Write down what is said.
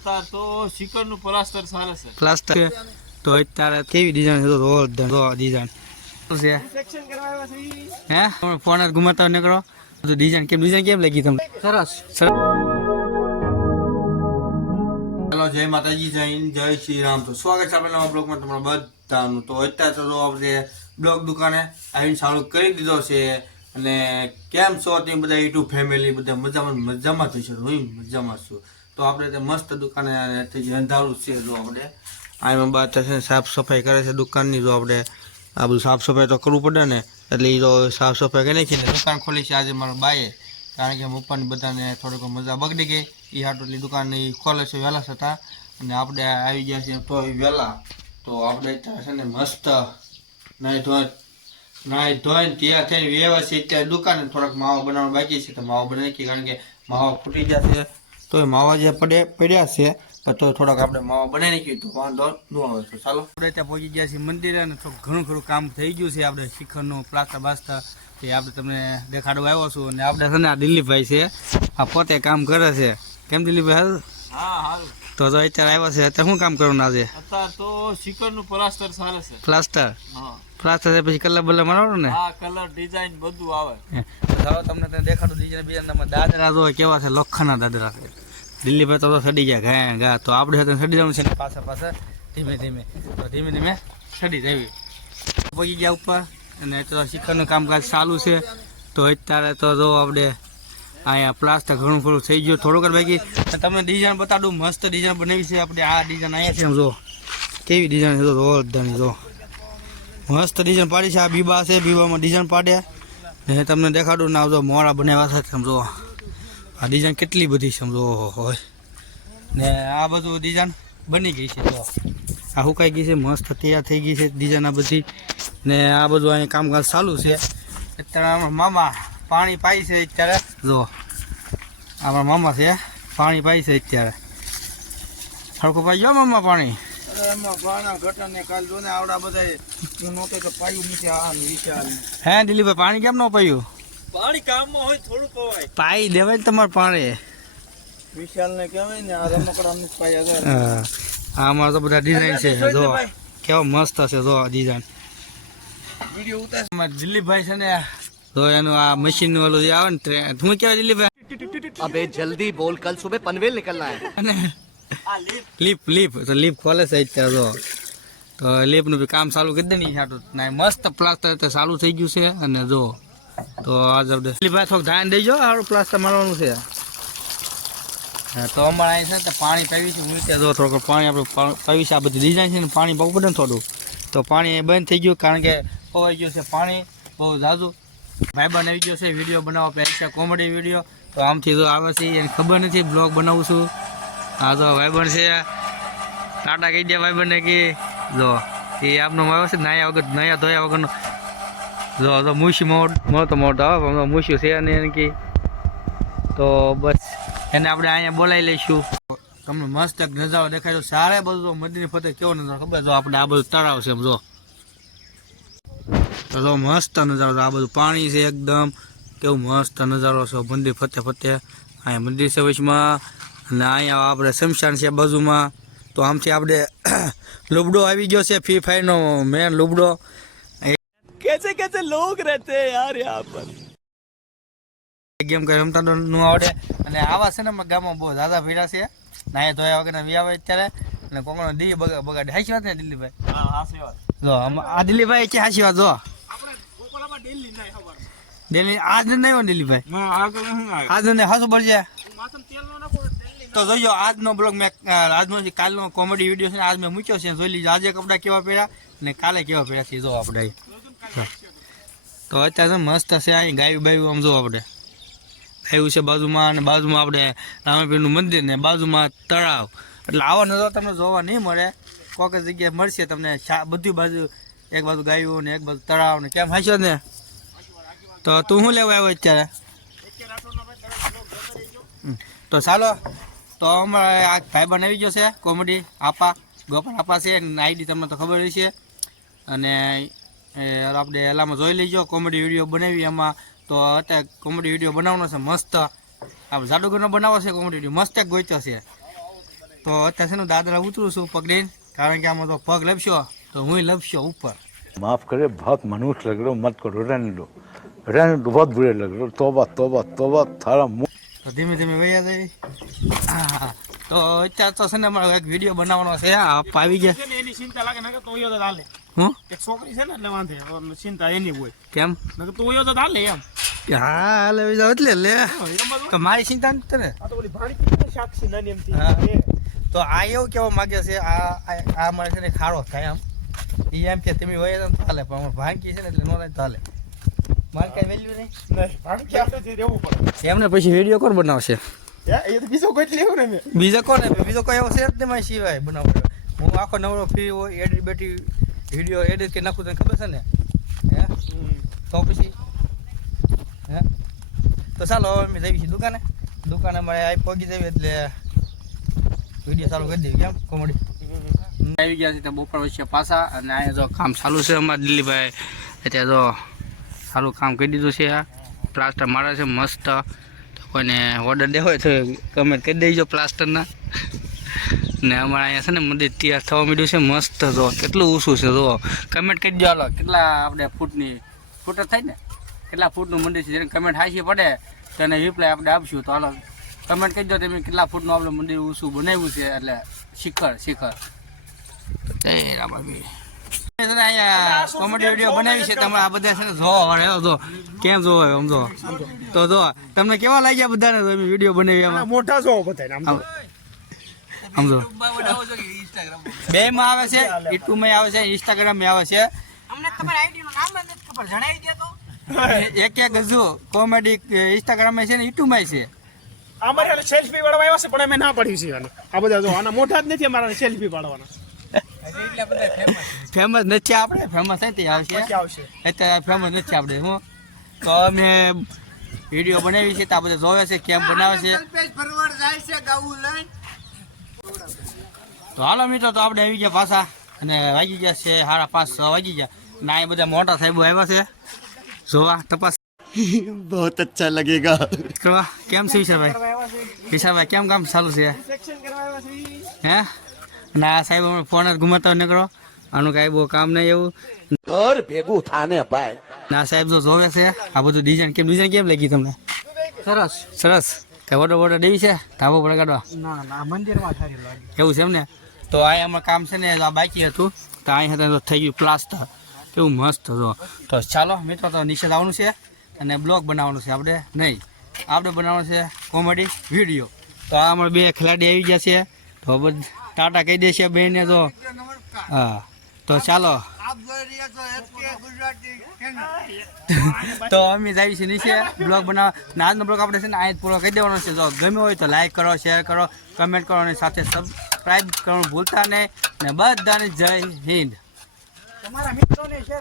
અત્યારે તો શિખર પ્લાસ્ટર સારે છે. પ્લાસ્ટર તો અત્યારે કેવી ડિઝાઇન છે? તો ડિઝાઇન છે? હે? તમે ફોન જ નીકળો. તો ડિઝાઇન કેમ ડિઝાઇન કેમ લાગી તમને? સરસ. સરસ. હેલો જય માતાજી જય હિન્દ જય શ્રી રામ તો સ્વાગત છે આપણે નવા બ્લોગમાં તમારા બધાનું. તો અત્યારે તો આપણે બ્લોગ દુકાને આવીને ચાલુ કરી દીધો છે. અને કેમ છો? તમે બધા યુટ્યુબ ફેમિલી બધા મજામાં મજામાં થઈ છે. હું મજામાં છું. તો આપણે તે મસ્ત દુકાને અહીંથી અંધારું છે જો આપણે આમાં બાદ છે સાફ સફાઈ કરે છે દુકાનની જો આપણે, આ બધું સાફ સફાઈ તો કરવું પડે ને, એટલે એ તો સાફ સફાઈ કરી નાખીને દુકાન ખોલી છે આજે મારા બાએ, કારણ કે પપ્પાને બધાને થોડીક મજા બગડી ગઈ એ હાટ એટલી દુકાન એ ખોલે છે વહેલા છતાં, અને આપણે આવી ગયા છીએ તો વહેલા, તો આપણે ત્યાં છે ને મસ્ત નાહી ધોઈ નાહી ધોઈને ત્યાં થઈને વ્યવસ્થિત ત્યાં દુકાને થોડાક માવો બનાવવાનું બાકી છે, તો માવો બનાવી કારણ કે માવો ફૂટી જશે તો એ માવા જે પડે પડ્યા છે તો થોડાક આપણે માવા બનાવી નાખીએ તો વાંધો ન આવે તો ચાલો. આપણે ત્યાં પહોંચી ગયા છીએ મંદિરે અને થોડું ઘણું ખરું કામ થઈ ગયું છે. આપણે શિખરનું પ્લાસ્ટર બાસ્ટર તે આપણે તમને દેખાડવા આવ્યો છું અને આપણે છે ને આ દિલીપભાઈ છે આ પોતે કામ કરે છે. કેમ દિલીપભાઈ હાલ? હા હાલ. તો તો અત્યારે આવ્યા છે. અત્યારે શું કામ કરવાનું આજે? અત્યારે તો શિખરનું પ્લાસ્ટર ચાલે છે. પ્લાસ્ટર? પ્લાસ્ટર છે પછી કલર બલર મારવાનું ને? હા કલર ડિઝાઇન બધું આવે. ચાલો તમને દેખાડું. બીજા બીજા નંબર દાદરા જો કેવા છે લોખંડના દાદરા છે. દિલ્હીભાઈ પર તો સડી જાય ઘા ઘા. તો આપણે સાથે સડી જવાનું છે ને પાછા પાછા. ધીમે ધીમે. તો ધીમે ધીમે સડી જવી પહોંચી ગયા ઉપર. અને તો શિખરનું કામકાજ ચાલુ છે. તો અત્યારે તો જો આપણે અહીંયા પ્લાસ્ટર ઘણું ખરું થઈ ગયું. થોડુંક બાકી. તમને ડિઝાઇન બતાડું. મસ્ત ડિઝાઇન બનાવી છે આપણે આ ડિઝાઇન અહીંયા છે જો. કેવી ડિઝાઇન છે જોરદારની જો. મસ્ત ડિઝાઇન પાડી છે. આ બીબા છે. બીબામાં ડિઝાઇન પાડે ને તમને દેખાડું ના જો મોડા બનાવ્યા છે સમજો આ ડિઝાઇન કેટલી બધી સમજો હોય ને આ બધું ડિઝાઇન બની ગઈ છે તો આ હુકાઈ ગઈ છે? મસ્ત તૈયાર થઈ ગઈ છે ડિઝાઇન આ બધી. ને આ બધું અહીંયા કામકાજ ચાલુ છે. અત્યારે અમારા મામા પાણી પાય છે અત્યારે. જો આપણા મામા છે પાણી પાય છે અત્યારે. હરખું પાઈ ગયો મામા પાણી? એમાં પાણા કાલ જો ને આવડા બધા હું તો પાયું નીચે આ નીચે હે દિલીપભાઈ પાણી કેમ ન પાયું? પાણી કામમાં હોય થોડું પવાય. પાઈ દેવાય તમારે પાણી. વિશાલ ને કહેવાય ને આ રમકડાનું પાઈ આગળ. હા. મારા તો બધા ડિઝાઇન છે જો. કેવો મસ્ત હશે જો ડિઝાઇન વિડિયો ઉતાર. અમાર દિલીપભાઈ છે ને તો એનું આ મશીનનું ઓલું આવે ને ટ્રેન કેવા દિલીપભાઈ? અબે જલ્દી બોલ કલ સુબહ પનવેલ નીકળના હે. અને લીપ લીપ તો લીપ ખોલે છે અત્યારે જો. તો લીપનું કામ ચાલુ કરી દે ને સાટું ના મસ્ત પ્લાસ્ટર ચાલુ થઈ ગયું છે અને જો. તો આ જબરદસ્ત ભાઈ થોડુંક ધ્યાન દેજો સારું પ્લાસ્ટર મારવાનું છે. તો અમારે અહીં છે તો પાણી પાવી છે ત્યાં જો થોડુંક પાણી આપણે પાવી છે, આ બધી ડિઝાઇન છે ને, પાણી બહુ પડે ને થોડું. તો પાણી બંધ થઈ ગયું, કારણ કે ખોવાઈ ગયું છે પાણી બહુ ઝાઝું ભાઈબંધ આવી ગયો છે, વીડિયો બનાવવા પહેલી છે કોમેડી વીડિયો. તો આમથી જો આવે છે, એને ખબર નથી, બ્લોગ બનાવું છું. હા તો ભાઈબંધ છે, ટાટા કહી દે ભાઈબંધને કે, જો, એ આપનો આવ્યો છે, નાયા વગર, નાયા ધોયા વગરનો જો તો મુશી મોટ મોટો પણ મુશી છે ને એને કે. તો બસ, એને આપણે અહીંયા બોલાવી લઈશું. તમને મસ્ત એક નજારો દેખાય છે. સારે બધું તો મંદિરની ફતે કેવો નજારો ખબર જો આપણે આ બધું તળાવ છે એમ જો. તો મસ્ત નજારો આ બધું પાણી છે એકદમ. કેવું મસ્ત નજારો છે મંદિર ફતે ફતે અહીંયા મંદિર છે વચમાં. અને અહીંયા આપણે શમશાન છે બાજુમાં. તો આમથી આપણે લુબડો આવી ગયો છે. ફ્રી ફાયરનો મેન લુબડો. कैसे कैसे लोग रहते हैं यार यहाँ पर ગેમ કઈ રમતા તો ન આવડે અને આવા છે ને અમારા ગામમાં બહુ દાદા ભીડા છે નાયા ધોયા વગરના વી આવે અત્યારે અને કોકનો દી બગા બગાડે હાચી વાત ને દિલ્હીભાઈ હા હાસી વાત જો આમ- આ દિલ્હીભાઈ કે હાચી વાત જો ડેલી નહીં ખબર દિલ્હી આજ નહીં આવ્યો ને દિલ્હીભાઈ હા આગળ શું આવે આજ ને હાસુ બળજે માથમ તેલ નો નાખો ડેલી તો જોજો આજનો બ્લોગ મેં અ, આજનો જે કાલનો કોમેડી વિડીયો છે ને આજ મેં મૂક્યો છે જોઈ લીધો આજે કપડાં કેવા પહેર્યા ને કાલે કેવા પહેર્યા છે જો આપણે અહીં. જો. તો અત્યારે મસ્ત છે અહીં ગાયું બાયું આમ જો આપણે. ગાયું છે બાજુમાં અને બાજુમાં આપણે રામાપીરનું મંદિર ને બાજુમાં તળાવ. એટલે આવો નજારો તમને જોવા નહીં મળે. કોઈક જગ્યાએ મળશે તમને બધી બાજુ એક બાજુ ગાયું ને એક બાજુ તળાવ ને. કેમ હાચ્યો ને? તો તું શું લેવા આવ્યો અત્યારે? તો ચાલો. તો અમારે આ ભાઈબંધ આવી ગયો છે, કોમેડી, આપા, ગોપાલ આપા છે આઈડી તમને તો ખબર છે અને આપણે એલામાં જોઈ લેજો કોમેડી વિડીયો બનાવી એમાં તો અત્યારે કોમેડી વિડીયો બનાવવાનો છે મસ્ત આપણે જાદુગરનો બનાવવો છે કોમેડી વિડીયો મસ્ત એક ગોઈતો છે તો અત્યારે છે ને દાદરા ઉતરું છું પકડીને કારણ કે આમાં તો પગ લપસ્યો તો હું લપસ્યો ઉપર माफ करे बहुत मनुष्य लग रहे हो मत करो रहने दो रहने दो बहुत बुरे लग रहे हो तोबा तोबा तोबा थारा मुंह તો ધીમે ધીમે વૈયા જાય હા તો અત્યારે તો છે ને અમારે એક વિડીયો બનાવવાનો છે આપ આવી ગયા છે ને એની ચિંતા લાગે નકર તો ઓયો તો હાલે હું? એક છોકરી છે ને એટલે વાંધે ચિંતા એની હોય. કેમ? નકર તો તો હાલે એમ. હા હાલે બીજા એટલે લે. તો મારી ચિંતા નથી તને? આ તો ઓલી ભાણી સાક્ષી નાની. તો. આ એવું કહેવા માંગે છે આ આ- મારે છે ને ખાડો થાય આમ. એ એમ કે તમે હોય તો હાલે પણ ભાંગી છે ને એટલે નો થાય તો હાલે મારે કઈ વેલ્યુ નહીં? એમને પછી વીડિયો કોણ બનાવશે? એ તો બીજો કોઈ લેવું ને બીજો કોણ? બીજો કોઈ એવો છે જ નહીં મારી સિવાય બનાવો હું આખો નવરો ફ્રી હોય એડી બેટી વીડિયો એડિટ કરી નાખું તને ખબર છે ને? હે? તો પછી? હે? તો ચાલો, હવે અમે જઈએ છીએ દુકાને. દુકાને અમારે આવી પહોંચી જઈએ એટલે વીડિયો ચાલુ કરી દેવી કેમ કોમેડી. આવી ગયા છે બપોર વચ્ચે પાછા અને અહીંયા જો કામ ચાલુ છે અમારા દિલીપભાઈ અત્યારે જો સારું કામ કરી દીધું છે આ. પ્લાસ્ટર મારે છે મસ્ત. કોઈને ઓર્ડર દેવો હોય તો કમેન્ટ કરી દેજો પ્લાસ્ટરના. ને અમારે અહીંયા છે ને મંદિર તૈયાર થવા માંડ્યું છે, મસ્ત જો, કેટલું ઊંચું છે, જો. કમેન્ટ કરી દો હાલો, કેટલા આપણે ફૂટની ફૂટ થાય ને? કેટલા ફૂટનું મંદિર છે, જેને કમેન્ટ હાશી પડે, તેને રિપ્લાય આપણે આપશું. તો હાલો કમેન્ટ કરી દો તમે કેટલા ફૂટનું આપણે મંદિર ઊંચું બનાવ્યું છે, એટલે શિખર શિખર. જય રામાભી છે અહીંયા કોમેડી વીડિયો બનાવી છે તમે આ બધા છે જો, હવે જો કેમ જો, આમ જો. તો જો, તમને કેવા લાગ્યા બધાને વીડિયો બનાવી મોટા જો તો. સમજો. બે માં આવે છે યુટ્યુબમાં આવે છે ઇન્સ્ટાગ્રામમાં આવે છે. એક એક હજુ કોમેડી ઇન્સ્ટાગ્રામમાં છે ને યુટ્યુબમાં છે. અમારે સેલ્ફી પાડવા આવ્યા છે પણ અમે ના પાડી છે આ બધા જો આના મોટા જ નથી અમારા સેલ્ફી પાડવાના. ફેમસ નથી આપણે ફેમસ નથી તે આવશે. અત્યારે ફેમસ નથી આપણે હું. તો અમે વીડિયો બનાવી છે તો આ બધા જોવે છે કેમ બનાવે છે. તો હાલો મિત્રો તો આપણે આવી ગયા પાછા. અને વાગી ગયા છે સાડા પાંચ છ વાગી ગયા. ના એ બધા મોટા સાહેબો આવ્યા છે. જોવા તપાસ. બહુ અચ્છા લગેગા. કરવા કેમ છે વિશાભાઈ વિશાભાઈ કેમ કામ ચાલુ છે? હે? ના સાહેબ હમણાં ફોન જ નીકળો. આનું કાંઈ બહુ કામ નહીં એવું. ઘર ભેગું થાને ભાઈ. ના સાહેબ જો જોવે છે આ બધું ડિઝાઇન કેમ ડિઝાઇન કેમ લાગી તમને? સરસ. સરસ. કઈ ઓર્ડર ઓર્ડર દેવી છે? ધાબો પર કાઢવા? ના ના મંદિરમાં સારી લાગે. એવું છે એમ ને? તો આ અમારું કામ છે ને આ બાકી હતું. તો અહીંયા તો થઈ ગયું પ્લાસ્ટર. કેવું મસ્ત હતો. તો ચાલો મિત્રો તો નિષેધ આવવાનું છે અને બ્લોગ બનાવવાનું છે આપણે. નહીં આપણે બનાવવાનું છે કોમેડી વીડિયો. તો આ અમારા બે ખેલાડી આવી ગયા છે. તો બધ ટાટા કહી દેશે બેને તો. હા તો ચાલો. તો અમે જઈએ છીએ નીચે. બ્લોગ બનાવ ને આજનો બ્લોગ આપણે છે ને અહીં પૂરો કરી દેવાનો છે. જો ગમ્યો હોય તો લાઈક કરો શેર કરો કમેન્ટ કરો અને સાથે સબસ્ક્રાઈબ કરવાનું ભૂલતા નહીં. ને બધાને જય હિન્દ. તમારા મિત્રોને શેર